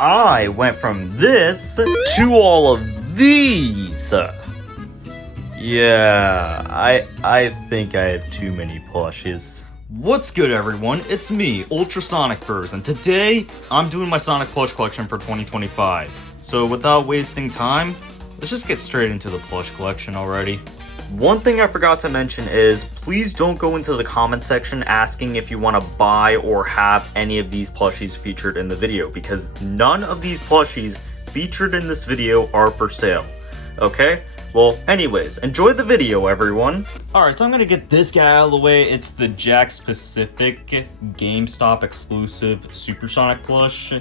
I went from this to all of these. Yeah, I think I have too many plushes. What's good, everyone? It's me, UltraSonicBros, and today I'm doing my Sonic plush collection for 2025. So without wasting time, let's just get straight into the plush collection already. One thing I forgot to mention is, please don't go into the comment section asking if you want to buy or have any of these plushies featured in the video, because none of these plushies featured in this video are for sale, okay? Well, anyways, enjoy the video, everyone. Alright, so I'm gonna get this guy out of the way. It's the Jakks-specific GameStop exclusive Supersonic plush.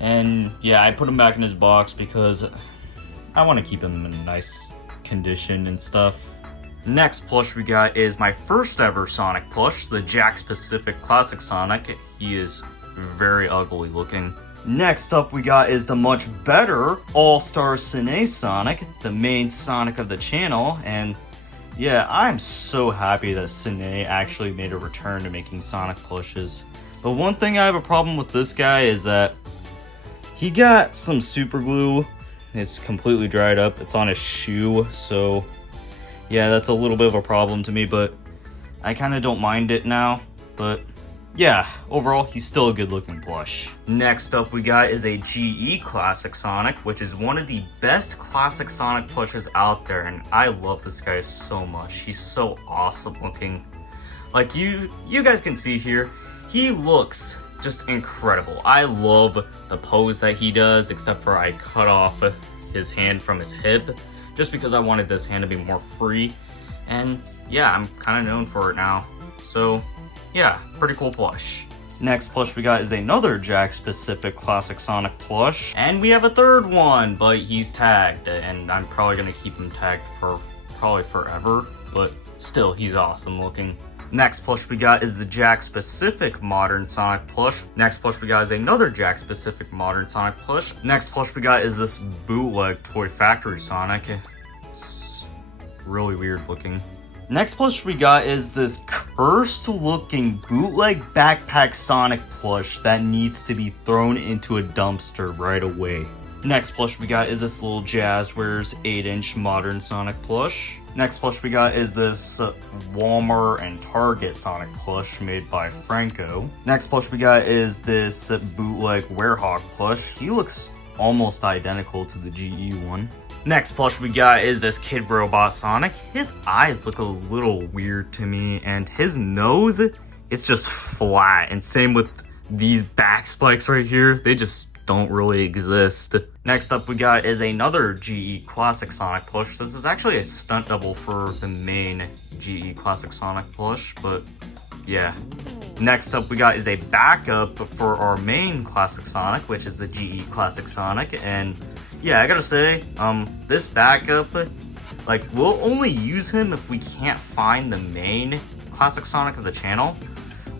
And yeah, I put him back in his box because I want to keep him in nice condition and stuff. Next plush we got is my first ever Sonic plush, the Jakks-specific Classic Sonic. He is very ugly looking. Next up we got is the much better All-Star Cine Sonic, the main Sonic of the channel, and yeah, I'm so happy that Cine actually made a return to making Sonic plushes. But one thing I have a problem with this guy is that he got some super glue. It's completely dried up. It's on his shoe, so yeah, that's a little bit of a problem to me, but I kind of don't mind it now. But yeah, overall, he's still a good-looking plush. Next up we got is a GE Classic Sonic, which is one of the best Classic Sonic plushes out there, and I love this guy so much. He's so awesome looking. Like, you guys can see here, he looks just incredible. I love the pose that he does, except for I cut off his hand from his hip, just because I wanted this hand to be more free, and yeah, I'm kind of known for it now. So yeah, pretty cool plush. Next plush we got is another Jakks-specific Classic Sonic plush. And we have a third one, but he's tagged. And I'm probably going to keep him tagged for probably forever. But still, he's awesome looking. Next plush we got is the Jakks-specific Modern Sonic plush. Next plush we got is another Jakks-specific Modern Sonic plush. Next plush we got is this bootleg Toy Factory Sonic. It's really weird looking. Next plush we got is this cursed looking bootleg backpack Sonic plush that needs to be thrown into a dumpster right away. Next plush we got is this little Jazzwares 8-inch Modern Sonic plush. Next plush we got is this Walmart and Target Sonic plush made by Franco. Next plush we got is this bootleg Werehog plush. He looks almost identical to the GE one. Next plush we got is this Kid Robot Sonic. His eyes look a little weird to me, and his nose, it's just flat. And same with these back spikes right here. They just don't really exist. Next up we got is another GE Classic Sonic plush. This is actually a stunt double for the main GE Classic Sonic plush, but yeah. Next up we got is a backup for our main Classic Sonic, which is the GE Classic Sonic, and yeah, I gotta say, this backup, like, we'll only use him if we can't find the main Classic Sonic of the channel,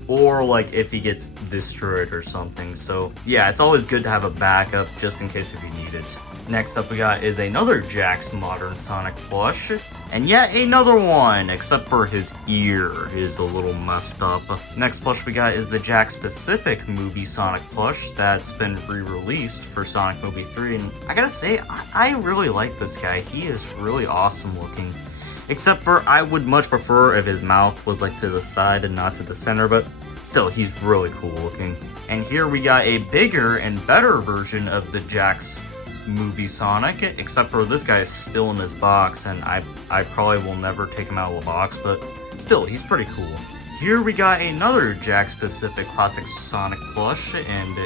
or like if he gets destroyed or something. So yeah, it's always good to have a backup just in case if you need it. Next up we got is another Jakks Modern Sonic plush, and yet another one, except for his ear is a little messed up. Next plush we got is the Jakks-specific Movie Sonic plush that's been re-released for Sonic Movie 3, and I gotta say, I really like this guy. He is really awesome looking. Except for I would much prefer if his mouth was like to the side and not to the center, but still, he's really cool looking. And here we got a bigger and better version of the Jakks Movie Sonic, except for this guy is still in this box, and I probably will never take him out of the box, but still, he's pretty cool. Here we got another Jakks-specific Classic Sonic plush, and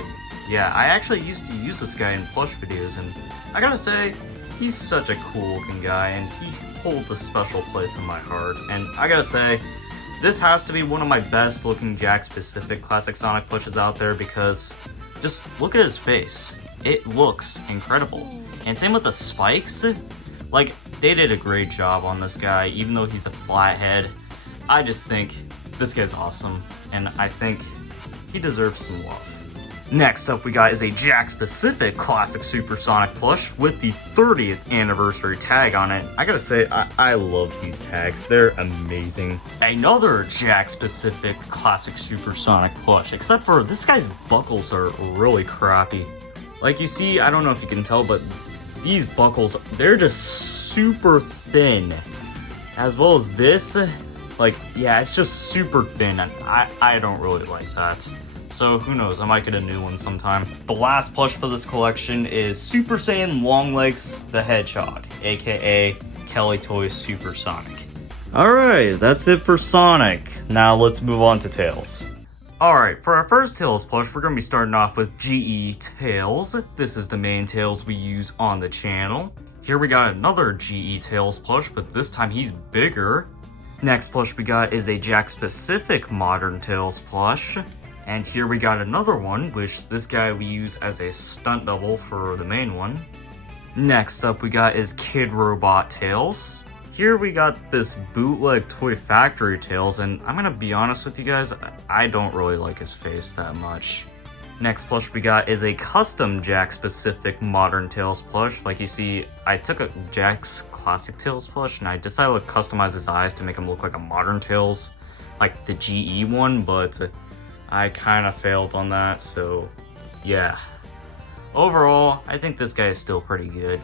yeah, I actually used to use this guy in plush videos, and I gotta say, he's such a cool looking guy, and he holds a special place in my heart. And I gotta say, this has to be one of my best looking Jakks-specific Classic Sonic plushes out there, because just look at his face. It looks incredible. And same with the spikes. Like, they did a great job on this guy, even though he's a flathead. I just think this guy's awesome, and I think he deserves some love. Next up we got is a Jakks-specific Classic Supersonic plush with the 30th anniversary tag on it. I gotta say, I love these tags. They're amazing. Another Jakks-specific Classic Supersonic plush, except for this guy's buckles are really crappy. Like you see, I don't know if you can tell, but these buckles, they're just super thin. As well as this, like, yeah, it's just super thin, and I don't really like that. So who knows, I might get a new one sometime. The last plush for this collection is Super Saiyan Longlegs the Hedgehog, aka Kelly Toys Super Sonic. Alright, that's it for Sonic. Now let's move on to Tails. Alright, for our first Tails plush, we're going to be starting off with GE Tails. This is the main Tails we use on the channel. Here we got another GE Tails plush, but this time he's bigger. Next plush we got is a Jack-specific Modern Tails plush. And here we got another one, which this guy we use as a stunt double for the main one. Next up we got is Kid Robot Tails. Here we got this bootleg Toy Factory Tails, and I'm gonna be honest with you guys, I don't really like his face that much. Next plush we got is a custom Jack-specific Modern Tails plush. Like you see, I took a Jack's classic Tails plush and I decided to customize his eyes to make him look like a Modern Tails, like the GE one, but I kind of failed on that, so yeah. Overall, I think this guy is still pretty good.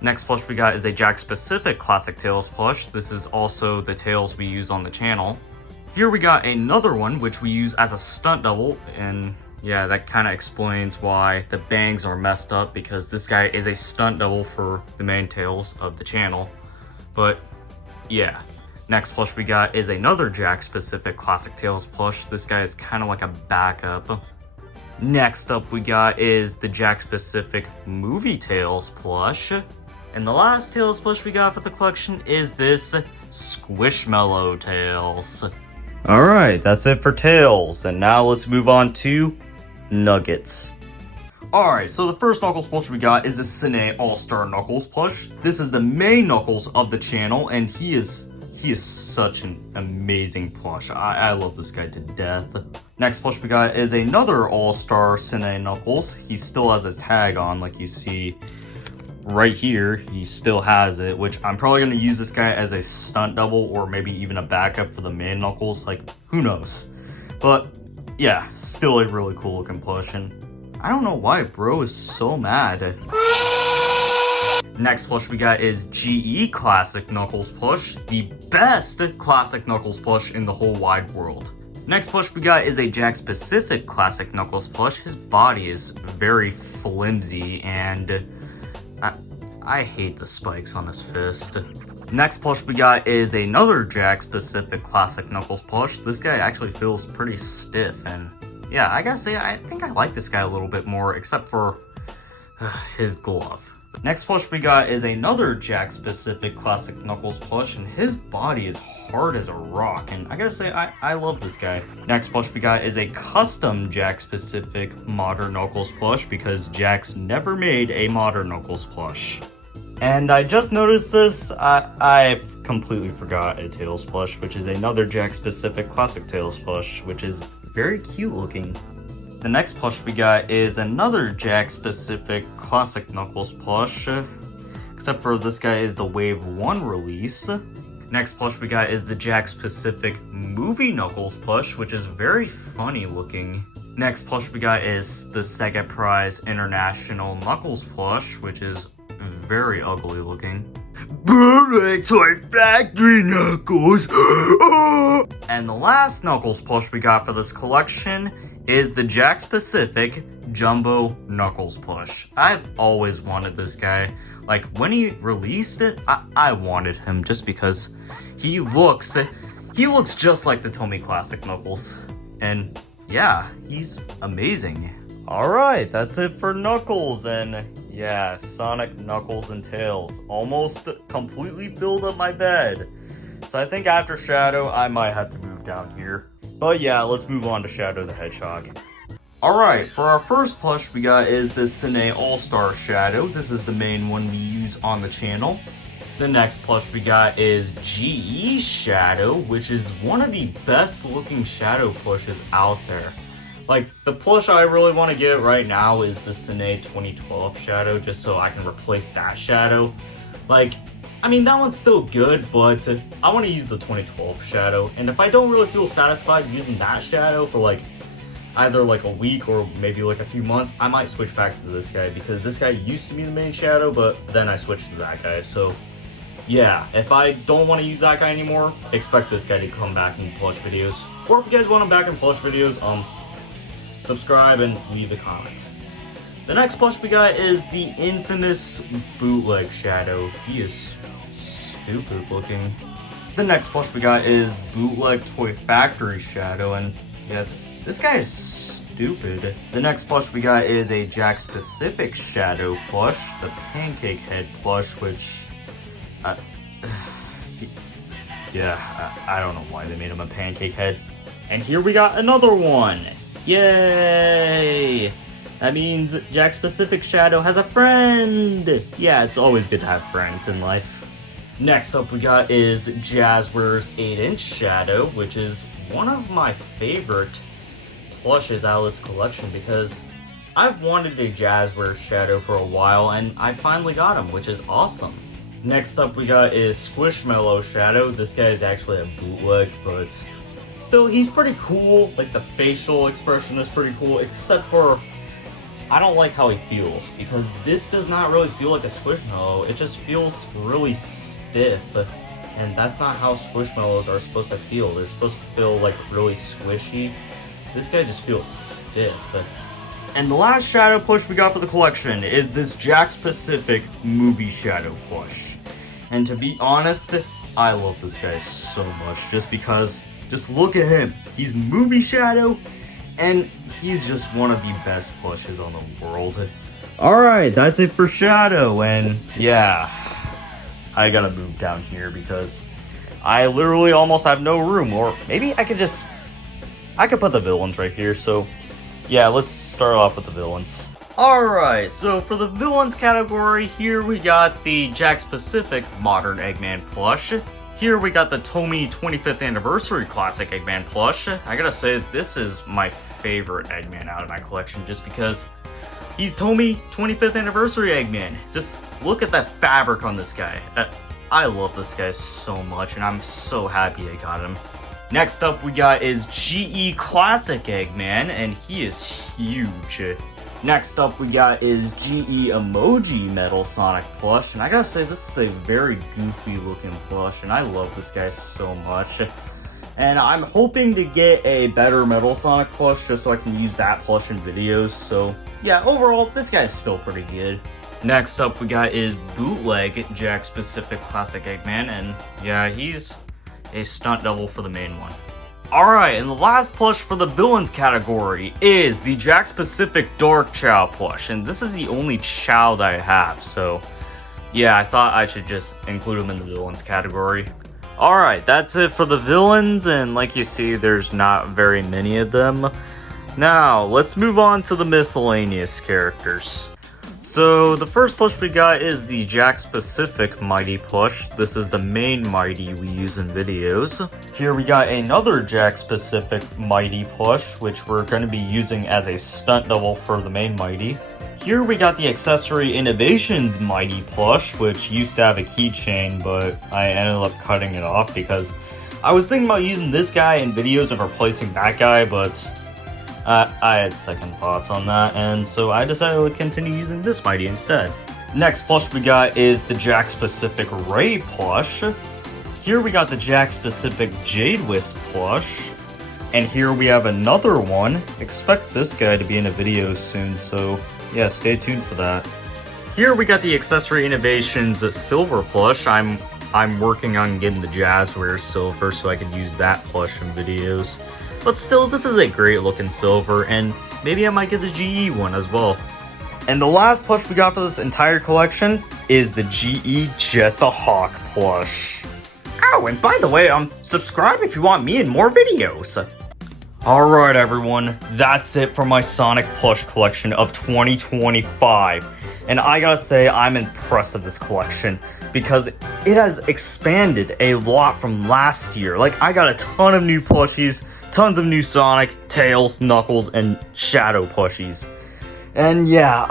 Next plush we got is a Jack-specific Classic Tails plush. This is also the Tails we use on the channel. Here we got another one, which we use as a stunt double, and yeah, that kind of explains why the bangs are messed up, because this guy is a stunt double for the main Tails of the channel. But yeah. Next plush we got is another Jack-specific Classic Tails plush. This guy is kind of like a backup. Next up we got is the Jack-specific Movie Tails plush. And the last Tails plush we got for the collection is this Squishmallow Tails. Alright, that's it for Tails. And now let's move on to Nuggets. Alright, so the first Knuckles plush we got is the Cine All-Star Knuckles plush. This is the main Knuckles of the channel, and he is such an amazing plush. I love this guy to death. Next plush we got is another All-Star Cine Knuckles. He still has his tag on, like you see right here. He still has it, which I'm probably going to use this guy as a stunt double or maybe even a backup for the main Knuckles. Like, who knows? But yeah, still a really cool looking plush, and I don't know why bro is so mad. Next plush we got is GE Classic Knuckles plush, the best Classic Knuckles plush in the whole wide world. Next plush we got is a Jack-specific Classic Knuckles plush. His body is very flimsy, and I hate the spikes on his fist. Next plush we got is another Jack-specific Classic Knuckles plush. This guy actually feels pretty stiff, and yeah, I gotta say, I think I like this guy a little bit more, except for his glove. Next plush we got is another Jack-specific Classic Knuckles plush, and his body is hard as a rock, and I gotta say, I love this guy. Next plush we got is a custom Jack-specific Modern Knuckles plush, because Jack's never made a Modern Knuckles plush. And I just noticed this, I completely forgot a Tails plush, which is another Jack-specific Classic Tails plush, which is very cute looking. The next plush we got is another Jack-specific Classic Knuckles plush, except for this guy is the Wave 1 release. Next plush we got is the Jack-specific Movie Knuckles plush, which is very funny looking. Next plush we got is the Sega Prize International Knuckles plush, which is very ugly looking. Toy Factory Knuckles! And the last Knuckles plush we got for this collection is the Jack-specific Jumbo Knuckles plush. I've always wanted this guy. Like, when he released it, I wanted him just because he looks just like the Tomy Classic Knuckles. And yeah, he's amazing. Alright, that's it for Knuckles, and yeah, Sonic, Knuckles, and Tails. Almost completely filled up my bed. So I think after Shadow, I might have to move down here. But yeah, let's move on to Shadow the Hedgehog. Alright, for our first plush we got is the Cine All-Star Shadow. This is the main one we use on the channel. The next plush we got is GE Shadow, which is one of the best looking Shadow plushes out there. Like, the plush I really want to get right now is the Cine 2012 Shadow, just so I can replace that Shadow. Like, I mean, that one's still good, but I want to use the 2012 Shadow, and if I don't really feel satisfied using that Shadow for, like, either like a week or maybe like a few months, I might switch back to this guy because this guy used to be the main shadow, but then I switched to that guy. So yeah, if I don't want to use that guy anymore, expect this guy to come back in plush videos. Or if you guys want him back in plush videos, subscribe and leave a comment. The next plush we got is the infamous bootleg shadow. He is stupid looking. The next plush we got is bootleg Toy Factory shadow, and yeah, this guy is stupid. The next plush we got is a Jakks Pacific shadow plush, the pancake head plush, which I don't know why they made him a pancake head. And here we got another one. Yay! That means Jakks Pacific shadow has a friend. Yeah, it's always good to have friends in life. Next up we got is Jazzware's 8-inch shadow, which is one of my favorite plushes out of this collection because I've wanted a Jazzware shadow for a while and I finally got him, which is awesome. Next up we got is Squishmallow shadow. This guy is actually a bootleg, but still, he's pretty cool. Like, the facial expression is pretty cool, except for I don't like how he feels, because this does not really feel like a Squishmallow. It just feels really stiff, and that's not how Squishmallows are supposed to feel. They're supposed to feel like really squishy. This guy just feels stiff. And the last shadow plush we got for the collection is this Jakks Pacific movie shadow plush. And to be honest, I love this guy so much just because, just look at him. He's movie shadow and he's just one of the best plushes on the world. Alright, that's it for shadow, and yeah, I gotta move down here because I literally almost have no room, or maybe I could put the villains right here, so yeah, let's start off with the villains. Alright, so for the villains category, here we got the Jakks Pacific Modern Eggman plush. Here we got the Tomy 25th Anniversary Classic Eggman plush. I gotta say, this is my favorite Eggman out of my collection just because he's Tomy 25th Anniversary Eggman. Just look at that fabric on this guy. I love this guy so much, and I'm so happy I got him. Next up we got is GE Classic Eggman, and he is huge. Next up we got is GE Emoji Metal Sonic plush, and I gotta say, this is a very goofy looking plush, and I love this guy so much. And I'm hoping to get a better Metal Sonic plush just so I can use that plush in videos, so yeah, overall, this guy's still pretty good. Next up we got is Bootleg Jakks Pacific Classic Eggman, and yeah, he's a stunt double for the main one. Alright, and the last plush for the villains category is the Jakks Pacific Dark Chao plush, and this is the only Chao that I have, so yeah, I thought I should just include him in the villains category. Alright, that's it for the villains, and like you see, there's not very many of them. Now, let's move on to the miscellaneous characters. So, the first plush we got is the Jakks Pacific Mighty plush. This is the main Mighty we use in videos. Here we got another Jakks Pacific Mighty plush, which we're going to be using as a stunt double for the main Mighty. Here we got the Accessory Innovations Mighty plush, which used to have a keychain, but I ended up cutting it off because I was thinking about using this guy in videos and replacing that guy, but I had second thoughts on that, and so I decided to continue using this Mighty instead. Next plush we got is the Jakks Pacific Ray plush. Here we got the Jakks Pacific Jade Wisp plush. And here we have another one. Expect this guy to be in a video soon, so yeah, stay tuned for that. Here we got the Accessory Innovations Silver plush. I'm working on getting the Jazzware Silver so I can use that plush in videos. But still, this is a great looking silver, and maybe I might get the GE one as well. And the last plush we got for this entire collection is the GE Jet the Hawk plush. Oh, and by the way, subscribe if you want me in more videos. Alright everyone, that's it for my Sonic plush collection of 2025. And I gotta say, I'm impressed with this collection because it has expanded a lot from last year. Like, I got a ton of new plushies, tons of new Sonic, Tails, Knuckles, and Shadow plushies. And yeah,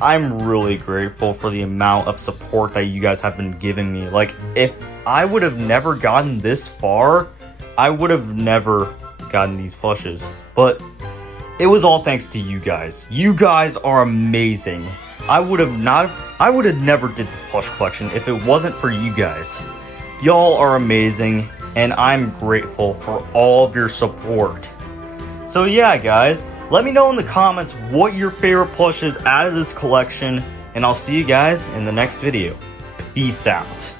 I'm really grateful for the amount of support that you guys have been giving me. Like, if I would have never gotten this far, I would have never gotten these plushes. But It was all thanks to you guys. You guys are amazing. I would have never did this plush collection if it wasn't for you guys. Y'all are amazing, and I'm grateful for all of your support. So yeah, guys, let me know in the comments what your favorite plush is out of this collection, and I'll see you guys in the next video. Peace out.